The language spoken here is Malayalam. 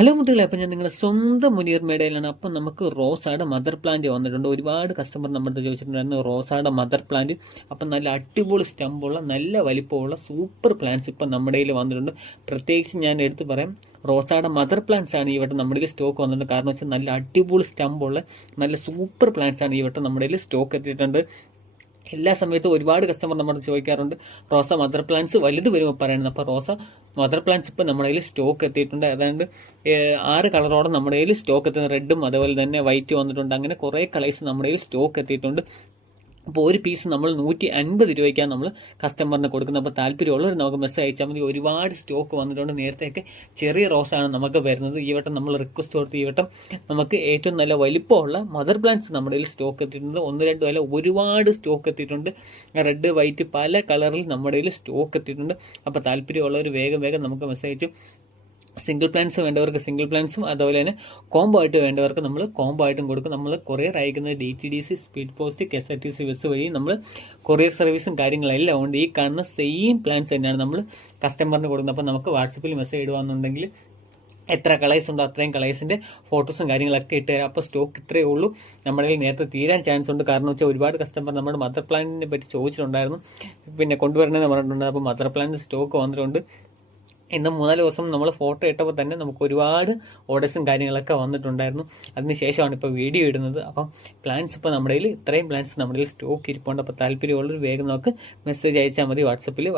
ഹലോ മുത്തുകളെ, അപ്പം ഞാൻ നിങ്ങളുടെ സ്വന്തം മുനീർ മേടയിലാണ്. അപ്പം നമുക്ക് റോസായുടെ മദർ പ്ലാന്റ് വന്നിട്ടുണ്ട്. ഒരുപാട് കസ്റ്റമർ നമ്മുടെ ചോദിച്ചിട്ടുണ്ടായിരുന്നു റോസായുടെ മദർ പ്ലാന്റ്. അപ്പം നല്ല അടിപൊളി സ്റ്റമ്പുള്ള നല്ല വലിപ്പമുള്ള സൂപ്പർ പ്ലാന്റ്സ് ഇപ്പം നമ്മുടെ കയ്യിൽ വന്നിട്ടുണ്ട്. പ്രത്യേകിച്ച് ഞാൻ എടുത്ത് പറയാം, റോസായുടെ മദർ പ്ലാന്റ്സ് ആണ് ഈ വട്ടം നമ്മുടെ കയ്യിൽ സ്റ്റോക്ക് വന്നിട്ടുണ്ട്. കാരണം വെച്ചാൽ നല്ല അടിപൊളി സ്റ്റമ്പുള്ള നല്ല സൂപ്പർ പ്ലാന്റ്സ് ആണ് ഈ വട്ടം നമ്മുടെ കയ്യിൽ സ്റ്റോക്ക് എത്തിയിട്ടുണ്ട്. എല്ലാ സമയത്തും ഒരുപാട് കസ്റ്റമർ നമ്മുടെ ചോദിക്കാറുണ്ട് റോസ മദർ പ്ലാന്റ്സ് വലുത് വരുമ്പോൾ പറയുന്നത്. അപ്പോൾ റോസ മദർ പ്ലാന്റ്സ് ഇപ്പോൾ നമ്മുടെ കയ്യിൽ സ്റ്റോക്ക് എത്തിയിട്ടുണ്ട്. ഏതാണ്ട് 6 കളറോടെ നമ്മുടെ കയ്യിൽ സ്റ്റോക്ക് എത്തുന്നത്. റെഡും അതുപോലെ തന്നെ വൈറ്റ് വന്നിട്ടുണ്ട്. അങ്ങനെ കുറേ കളേഴ്സ് നമ്മുടെ കയ്യിൽ സ്റ്റോക്ക് എത്തിയിട്ടുണ്ട്. അപ്പോൾ ഒരു പീസ് നമ്മൾ 150 രൂപയ്ക്കാണ് നമ്മൾ കസ്റ്റമറിന് കൊടുക്കുന്നത്. അപ്പോൾ താല്പര്യമുള്ളവർ നമുക്ക് മെസ്സേജ് അയച്ചാൽ മതി. ഒരുപാട് സ്റ്റോക്ക് വന്നിട്ടുണ്ട്. നേരത്തെയൊക്കെ ചെറിയ റോസാണ് നമുക്ക് വരുന്നത്. ഈ വട്ടം നമ്മൾ റിക്വസ്റ്റ് കൊടുത്ത് ഈ വട്ടം നമുക്ക് ഏറ്റവും നല്ല വലിപ്പമുള്ള മദർ പ്ലാന്റ്സ് നമ്മുടെ കയ്യിൽ സ്റ്റോക്ക് എത്തിയിട്ടുണ്ട്. 1-2 അല്ല, ഒരുപാട് സ്റ്റോക്ക് എത്തിയിട്ടുണ്ട്. റെഡ് വൈറ്റ് പല കളറിൽ നമ്മുടെ കയ്യിൽ സ്റ്റോക്ക് എത്തിയിട്ടുണ്ട്. അപ്പോൾ താല്പര്യമുള്ളവർ വേഗം നമുക്ക് മെസ്സേജ് അയച്ചു. സിംഗിൾ പ്ലാൻസ് വേണ്ടവർക്ക് സിംഗിൾ പ്ലാൻസും അതുപോലെ തന്നെ കോംബോ ആയിട്ട് വേണ്ടവർക്ക് നമ്മൾ കോംബോ ആയിട്ടും കൊടുക്കും. നമ്മൾ കൊറിയർ അയക്കുന്നത് DTDC, speed post, KSRTC bus വഴി നമ്മൾ കൊറിയർ സർവീസും കാര്യങ്ങളെല്ലാം ഉണ്ട്. ഈ കാണുന്ന സെയിം പ്ലാൻസ് തന്നെയാണ് നമ്മൾ കസ്റ്റമറിന് കൊടുക്കുന്നത്. അപ്പോൾ നമുക്ക് വാട്സപ്പിൽ മെസ്സേജ് ഇടുകയാണെന്നുണ്ടെങ്കിൽ എത്ര കളേഴ്സ് ഉണ്ടോ അത്രയും കളേഴ്സിൻ്റെ ഫോട്ടോസും കാര്യങ്ങളൊക്കെ ഇട്ട് തരാം. അപ്പോൾ സ്റ്റോക്ക് ഇത്രയേ ഉള്ളൂ. നമ്മുടെ കയ്യിൽ നേരത്തെ തീരാൻ ചാൻസ് ഉണ്ട്. കാരണം വെച്ചാൽ ഒരുപാട് കസ്റ്റമർ നമ്മുടെ മദർ പ്ലാന്റിനെ പറ്റി ചോദിച്ചിട്ടുണ്ടായിരുന്നു, പിന്നെ കൊണ്ടുവരണമെന്ന് പറഞ്ഞിട്ടുണ്ട്. അപ്പോൾ മദർ പ്ലാന്റ് സ്റ്റോക്ക് വന്നിട്ടുണ്ട്. ഇന്ന് 3-4 ദിവസം നമ്മൾ ഫോട്ടോ ഇട്ടപ്പോൾ തന്നെ നമുക്ക് ഒരുപാട് ഓർഡേഴ്സും കാര്യങ്ങളൊക്കെ വന്നിട്ടുണ്ടായിരുന്നു. അതിന് ശേഷമാണ് ഇപ്പോൾ വീഡിയോ ഇടുന്നത്. അപ്പം പ്ലാൻസ് ഇപ്പോൾ നമ്മുടെ കയ്യിൽ ഇത്രയും പ്ലാൻസ് നമ്മുടെ കയ്യിൽ സ്റ്റോക്ക് ഇരിപ്പുണ്ട്. അപ്പോൾ താല്പര്യമുള്ളവർ വേഗം നമുക്ക് മെസ്സേജ് അയച്ചാൽ മതി വാട്സപ്പിൽ.